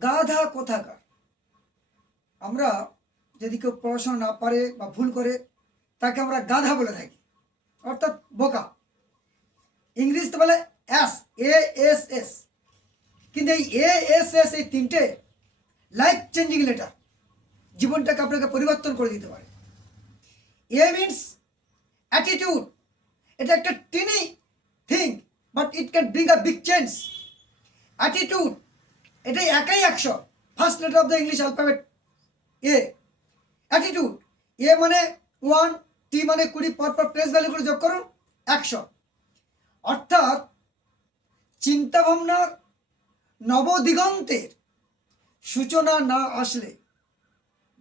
গাধা কোথাকার? আমরা যদি কেউ পড়াশোনা না পারে বা ভুল করে, তাকে আমরা গাধা বলে থাকি। অর্থাৎ বোকা। ইংরেজিতে বলে এস এ এস এস কিন্তু এই এ এস এস এই তিনটে লাইফ চেঞ্জিং লেটার জীবনটাকে আপনাকে পরিবর্তন করে দিতে পারে। এ মিনস অ্যাটিটিউড এটা একটা tiny thing but it can bring a big change attitude এটাই একাই একশো। First letter of the English alphabet A attitude A মানে ওয়ান টি মানে কুড়ি, পরপর প্লেস করে যোগ করুন, একশো। অর্থাৎ চিন্তাভাবনার নবদিগন্তের সূচনা না আসলে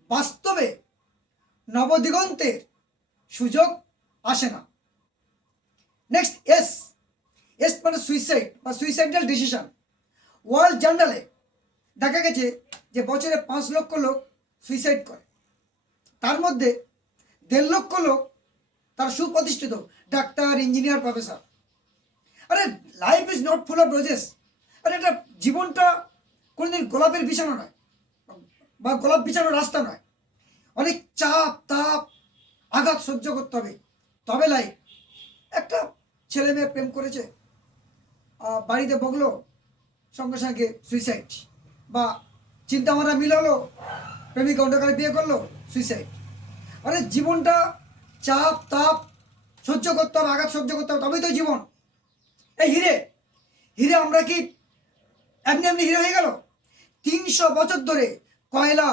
বাস্তবে নবদিগন্তের সুযোগ আসে না। নেক্সট এস এস মানে সুইসাইড বা সুইসাইডাল ডিসিশন ওয়ার্ল্ড জার্নালে দেখা গেছে যে বছরে পাঁচ লক্ষ লোক সুইসাইড করে। তার মধ্যে দেড় লক্ষ লোক তার সুপ্রতিষ্ঠিত ডাক্তার ইঞ্জিনিয়ার প্রফেসর আরে life is not full of roses আরে এটা জীবনটা কোনোদিন গোলাপের বিছানো নয় বা গোলাপ বিছানোর রাস্তা নয়। অনেক চাপ, তাপ, আঘাত সহ্য করতে হবে। তবে লাইফ একটা ছেলে মেয়ে প্রেম করেছে বাড়িতে বগলো সঙ্গে সঙ্গে সুইসাইড বা চিন্তা ভাবনা মিল হলো প্রেমিকা অন্য কারে বিয়ে করল সুইসাইড মানে জীবনটা চাপ, তাপ সহ্য করতে হবে, আঘাত সহ্য করতে হবে, তবেই তো জীবন। এই হিরে হিরে আমরা কি এমনি এমনি হিরে হয়ে গেল? তিনশো বছর ধরে কয়লা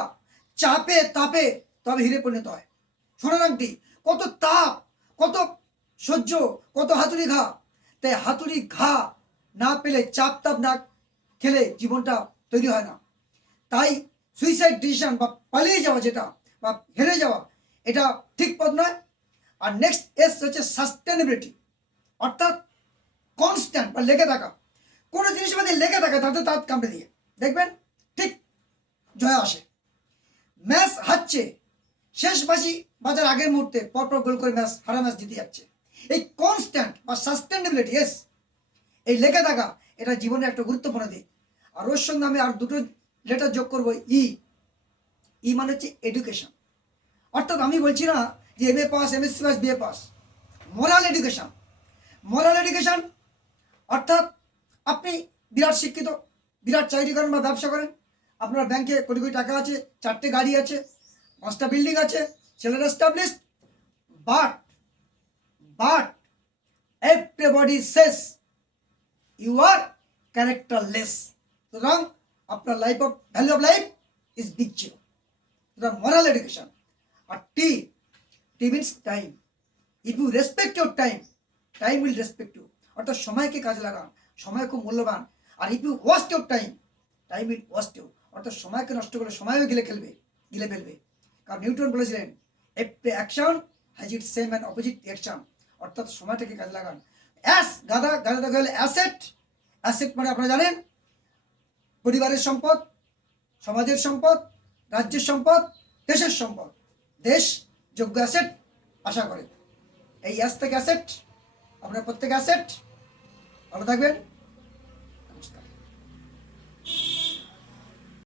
চাপে, তাপে তবে হিরে পরিণত হয়। সোনার আংটি কত তাপ, কত সহ্য, কত হাতুড়ি ঘা। তাই হাতুড়ি ঘা না পেলে চাপ, তাপ না খেলে জীবনটা তৈরি হয় না। তাই সুইসাইড ডিসিশন বা পালিয়ে যাওয়া যেটা বা হেরে যাওয়া, এটা ঠিক পথ নয়। আর নেক্সট এস হচ্ছে সাস্টেনেবিলিটি অর্থাৎ কনস্ট্যান্ট বা লেগে থাকা। কোনো জিনিস মধ্যে লেগে থাকা, তাতে তাঁত কামড়ে দিয়ে। দেখবেন, ঠিক জয় আসে। ম্যাচ হারছে। শেষ বাসি বাজার আগের মুহূর্তে পরপর গোল করে ম্যাচ, হারা ম্যাচ জিতে যাচ্ছে। এই কনস্ট্যান্ট বা সাস্টেনেবিলিটি এস এই লেগে থাকা, এটা জীবনের একটা গুরুত্বপূর্ণ দিক। আর ওর সঙ্গে আমি আর দুটো লেটার যোগ করব, ই। ই মানে হচ্ছে এডুকেশন অর্থাৎ আমি বলছি না যে M A pass MSc pass BA pass moral education moral education অর্থাৎ আপনি বিরাট শিক্ষিত, বিরাট চাকরি করেন বা ব্যবসা করেন, আপনার ব্যাংকে কোটি কোটি টাকা আছে, চারটে গাড়ি আছে, পাঁচটা বিল্ডিং আছে ছেলেরা establish but but everybody says you are characterless সুতরাং আপনার life of value of life is big zero সুতরাং moral education R T T means time if you respect your time time will respect you অর্থাৎ সময়কে কাজে লাগান, সময় খুব মূল্যবান। আর if you waste your time time will waste you অর্থাৎ সময়কে নষ্ট করে সময়ও গিলে খেলবে, গিলে ফেলবে। কারণ নিউটন বলেছিলেন every action has it same and opposite action অর্থাৎ সময়টাকে কাজে লাগান। অ্যাস গাদা গাদা হলে অ্যাসেট অ্যাসেট মানে আপনারা জানেন পরিবারের সম্পদ, সমাজের সম্পদ, রাজ্যের সম্পদ, দেশের সম্পদ। দেশ যোগ্য অ্যাসেট আশা করে। এই অ্যাস থেকে অ্যাসেট আপনার প্রত্যেক অ্যাসেট ভালো থাকবেন।